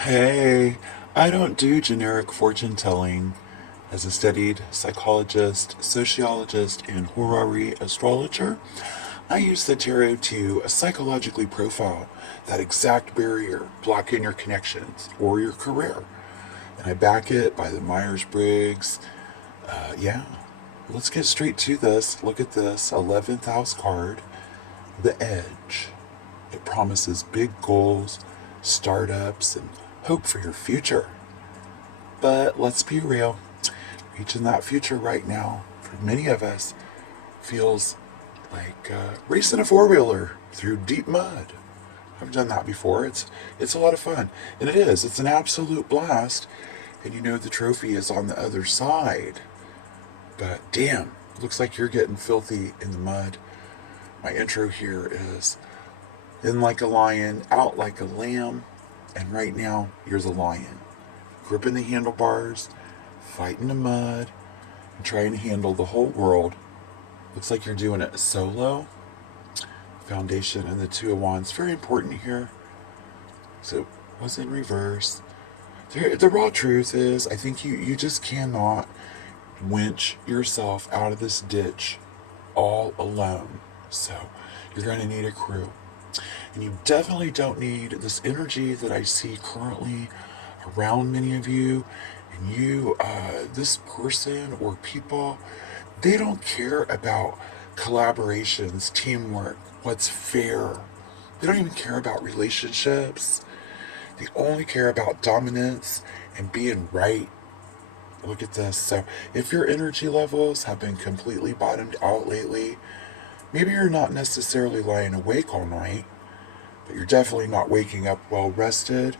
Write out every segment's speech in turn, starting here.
Hey, I don't do generic fortune telling. As a studied psychologist, sociologist, and horary astrologer, I use the tarot to psychologically profile that exact barrier blocking your connections or your career. And I back it by the Myers Briggs. Yeah, let's get straight to this. Look at this 11th house card, the Edge. It promises big goals, startups, and hope for your future. But let's be real, reaching that future right now, for many of us, feels like racing a four-wheeler through deep mud. I've done that before. It's a lot of fun, and it is. It's an absolute blast, and you know the trophy is on the other side. But damn, looks like you're getting filthy in the mud. My intro here is in like a lion, out like a lamb, and right now you're the lion, gripping the handlebars, fighting the mud, and trying to handle the whole world. Looks like you're doing it solo. Foundation and the Two of Wands, very important here. So it was in reverse. The raw truth is, I think you just cannot winch yourself out of this ditch all alone. So you're going to need a crew. And you definitely don't need this energy that I see currently around many of you. And this person or people, they don't care about collaborations, teamwork, what's fair. They don't even care about relationships. They only care about dominance and being right. Look at this. So, if your energy levels have been completely bottomed out lately, maybe you're not necessarily lying awake all night, but you're definitely not waking up well rested.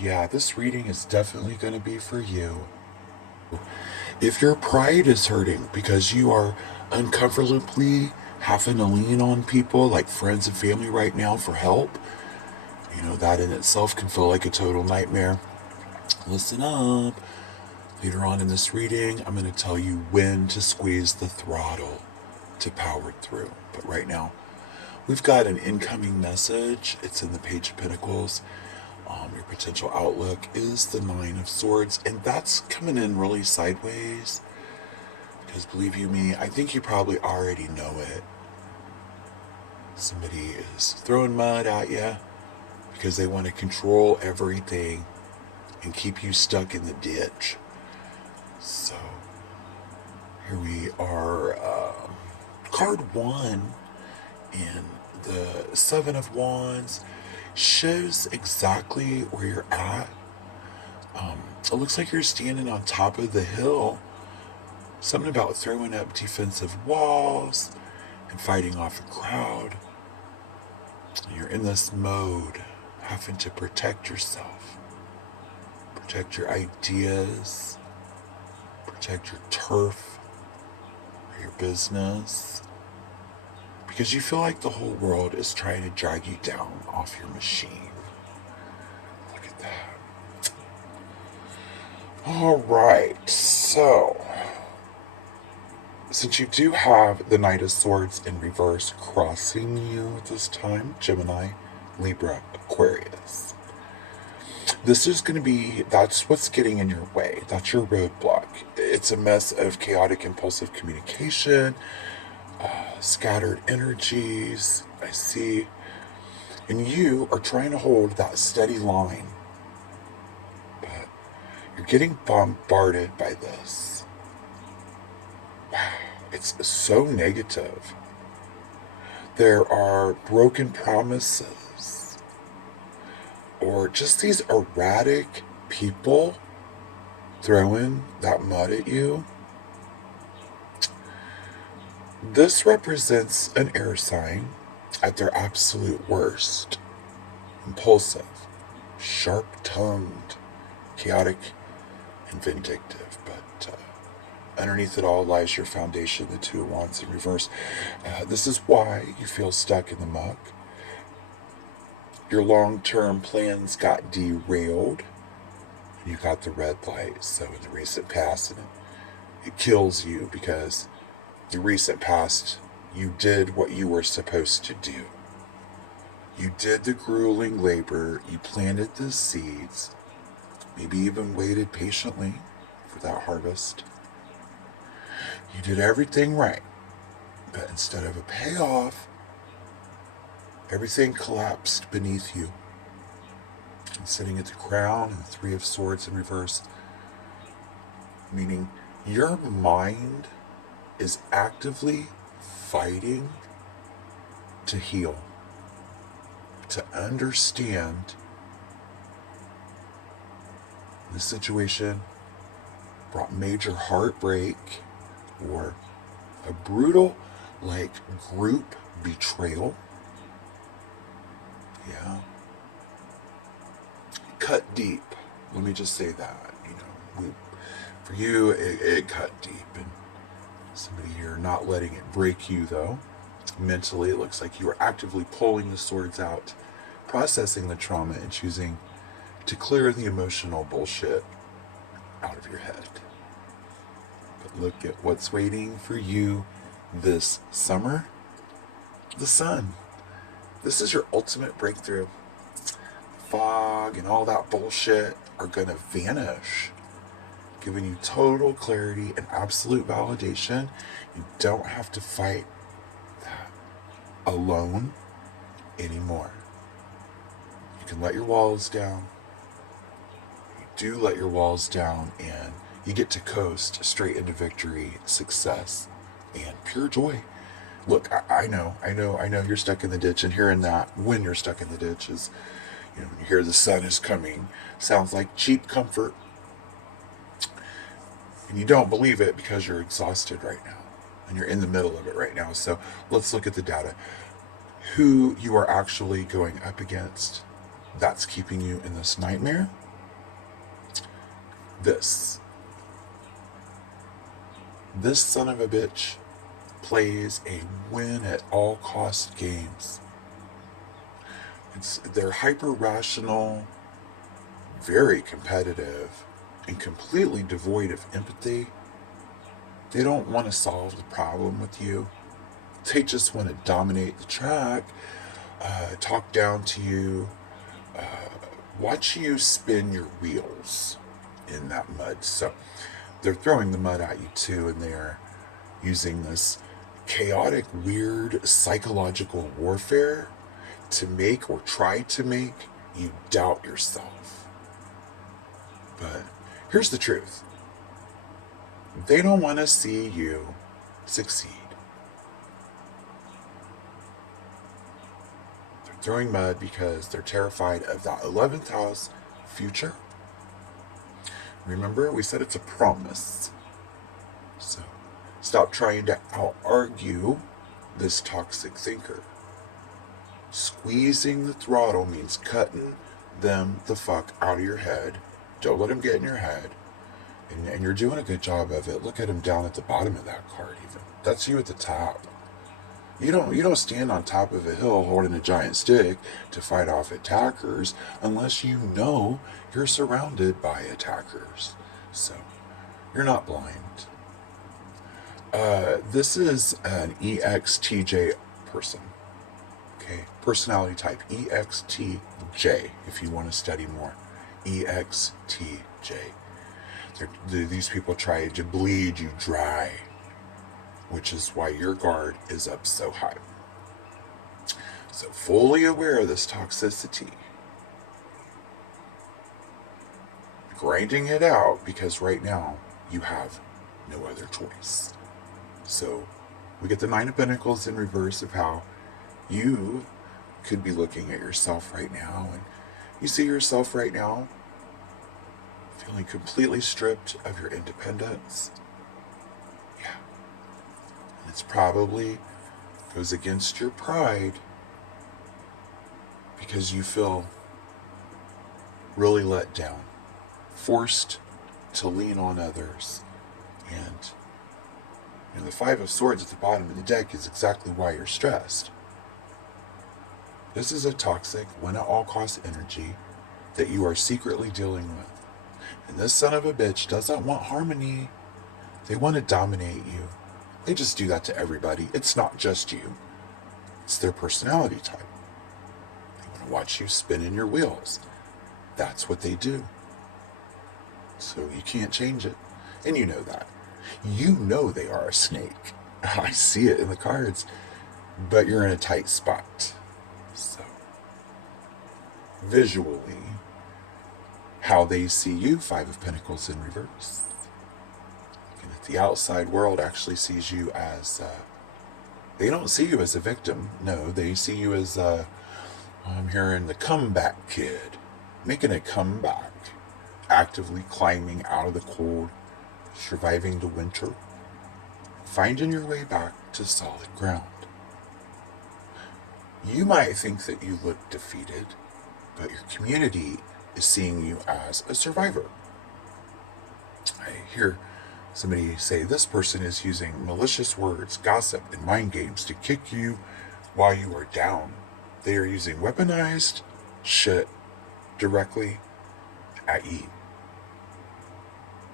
Yeah, this reading is definitely going to be for you. If your pride is hurting because you are uncomfortably having to lean on people like friends and family right now for help, that in itself can feel like a total nightmare. Listen up. Later on in this reading, I'm going to tell you when to squeeze the throttle to power through. But right now, we've got an incoming message. It's in the Page of Pentacles. Your potential outlook is the Nine of Swords, and that's coming in really sideways. Because believe you me, I think you probably already know it. Somebody is throwing mud at you because they want to control everything and keep you stuck in the ditch. So here we are. Card 1 in the Seven of Wands shows exactly where you're at. It looks like you're standing on top of the hill. Something about throwing up defensive walls and fighting off a crowd. You're in this mode, having to protect yourself, protect your ideas, protect your turf or your business, because you feel like the whole world is trying to drag you down off your machine. Look at that. All right, so since you do have the Knight of Swords in reverse crossing you this time, Gemini, Libra, Aquarius, this is going to be, that's what's getting in your way. That's your roadblock. It's a mess of chaotic, impulsive communication, scattered energies, I see. And you are trying to hold that steady line. But you're getting bombarded by this. Wow, it's so negative. There are broken promises, or just these erratic people throwing that mud at you. This represents an air sign at their absolute worst. Impulsive, sharp-tongued, chaotic, and vindictive. But underneath it all lies your foundation, the Two of Wands in reverse. This is why you feel stuck in the muck. Your long-term plans got derailed, and you got the red light. So in the recent past, and it kills you because the recent past, you did what you were supposed to do. You did the grueling labor, you planted the seeds, maybe even waited patiently for that harvest. You did everything right, but instead of a payoff, everything collapsed beneath you. And sitting at the crown and the Three of Swords in reverse, meaning your mind is actively fighting to heal, to understand the situation brought major heartbreak or a brutal, like, group betrayal. Yeah. Cut deep. Let me just say that. For you, it cut deep. And somebody here not letting it break you, though. Mentally, it looks like you are actively pulling the swords out, processing the trauma, and choosing to clear the emotional bullshit out of your head. But look at what's waiting for you this summer. The sun. This is your ultimate breakthrough. Fog and all that bullshit are going to vanish, giving you total clarity and absolute validation. You don't have to fight that alone anymore. You can let your walls down. You do let your walls down, and you get to coast straight into victory, success, and pure joy. Look, I know you're stuck in the ditch, and hearing that when you're stuck in the ditch is, when you hear the sun is coming, sounds like cheap comfort. And you don't believe it because you're exhausted right now. And you're in the middle of it right now. So let's look at the data. Who you are actually going up against that's keeping you in this nightmare. This son of a bitch plays a win at all cost games. They're hyper rational, very competitive, and completely devoid of empathy. They don't want to solve the problem with you. They just want to dominate the track, talk down to you, watch you spin your wheels in that mud. So they're throwing the mud at you too, and they're using this chaotic, weird psychological warfare to make or try to make you doubt yourself. But here's the truth. They don't want to see you succeed. They're throwing mud because they're terrified of that 11th house future. Remember, we said it's a promise. So stop trying to out-argue this toxic thinker. Squeezing the throttle means cutting them the fuck out of your head. Don't let them get in your head. And you're doing a good job of it. Look at him down at the bottom of that card even. That's you at the top. You don't stand on top of a hill holding a giant stick to fight off attackers unless you know you're surrounded by attackers. So you're not blind. This is an EXTJ person. Okay, personality type EXTJ if you want to study more. EXTJ. These people try to bleed you dry, which is why your guard is up so high. So fully aware of this toxicity, grinding it out because right now you have no other choice. So we get the Nine of Pentacles in reverse of how you could be looking at yourself right now, and you see yourself right now feeling completely stripped of your independence. Yeah. And it's probably goes against your pride because you feel really let down, forced to lean on others. And the Five of Swords at the bottom of the deck is exactly why you're stressed. This is a toxic, win at all cost energy that you are secretly dealing with. And this son of a bitch doesn't want harmony. They want to dominate you. They just do that to everybody. It's not just you. It's their personality type. watch you spin in your wheels. That's what they do. So you can't change it. And you know that. You know they are a snake. I see it in the cards. But you're in a tight spot. So, visually, how they see you, Five of Pentacles in reverse. And if the outside world actually sees you as, they don't see you as a victim. No, they see you as, I'm hearing the comeback kid. Making a comeback. Actively climbing out of the cold. Surviving the winter. Finding your way back to solid ground. You might think that you look defeated, but your community is seeing you as a survivor. I hear somebody say this person is using malicious words, gossip, and mind games to kick you while you are down. They are using weaponized shit directly at you.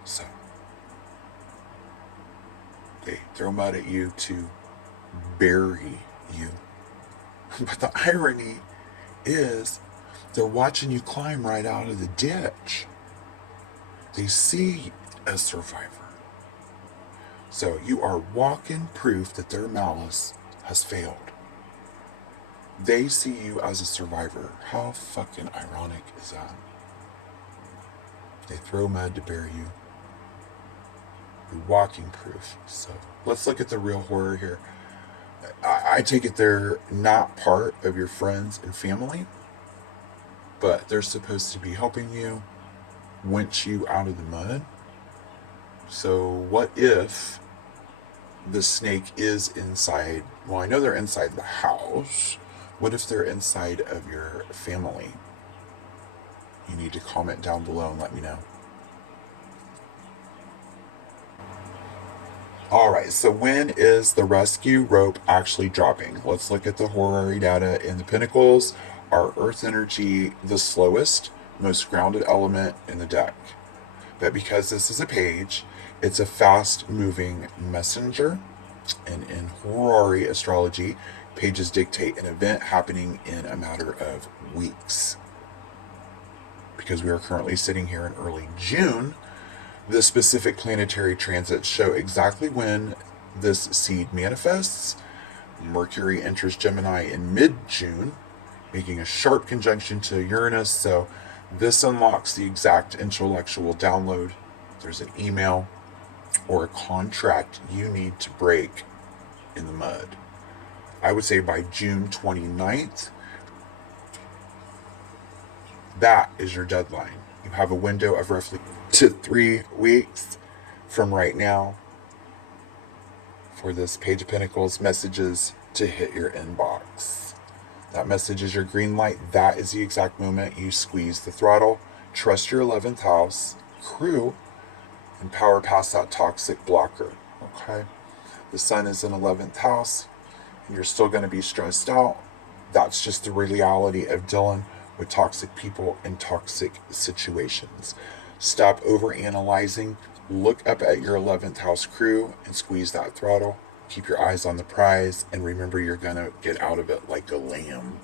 So, they throw mud at you to bury you. But the irony is they're watching you climb right out of the ditch. They see a survivor. So you are walking proof that their malice has failed. They see you as a survivor. How fucking ironic is that? They throw mud to bury you. You're walking proof. So let's look at the real horror here. I take it they're not part of your friends and family, but they're supposed to be helping you, winch you out of the mud. So what if the snake is inside? Well, I know they're inside the house. What if they're inside of your family? You need to comment down below and let me know. Alright, so when is the rescue rope actually dropping? Let's look at the horary data in the Pentacles. Our Earth energy, the slowest, most grounded element in the deck. But because this is a page, it's a fast-moving messenger. And in horary astrology, pages dictate an event happening in a matter of weeks. Because we are currently sitting here in early June, the specific planetary transits show exactly when this seed manifests. Mercury enters Gemini in mid-June, making a sharp conjunction to Uranus, so this unlocks the exact intellectual download. There's an email or a contract you need to break in the mud. I would say by June 29th, that is your deadline. You have a window of roughly 2 to 3 weeks from right now for this Page of Pentacles messages to hit your inbox. That message is your green light. That is the exact moment you squeeze the throttle. Trust your 11th house crew and power past that toxic blocker. Okay? The sun is in 11th house and you're still going to be stressed out. That's just the reality of dealing with toxic people and toxic situations. Stop overanalyzing. Look up at your 11th house crew and squeeze that throttle. Keep your eyes on the prize and remember you're going to get out of it like a lamb.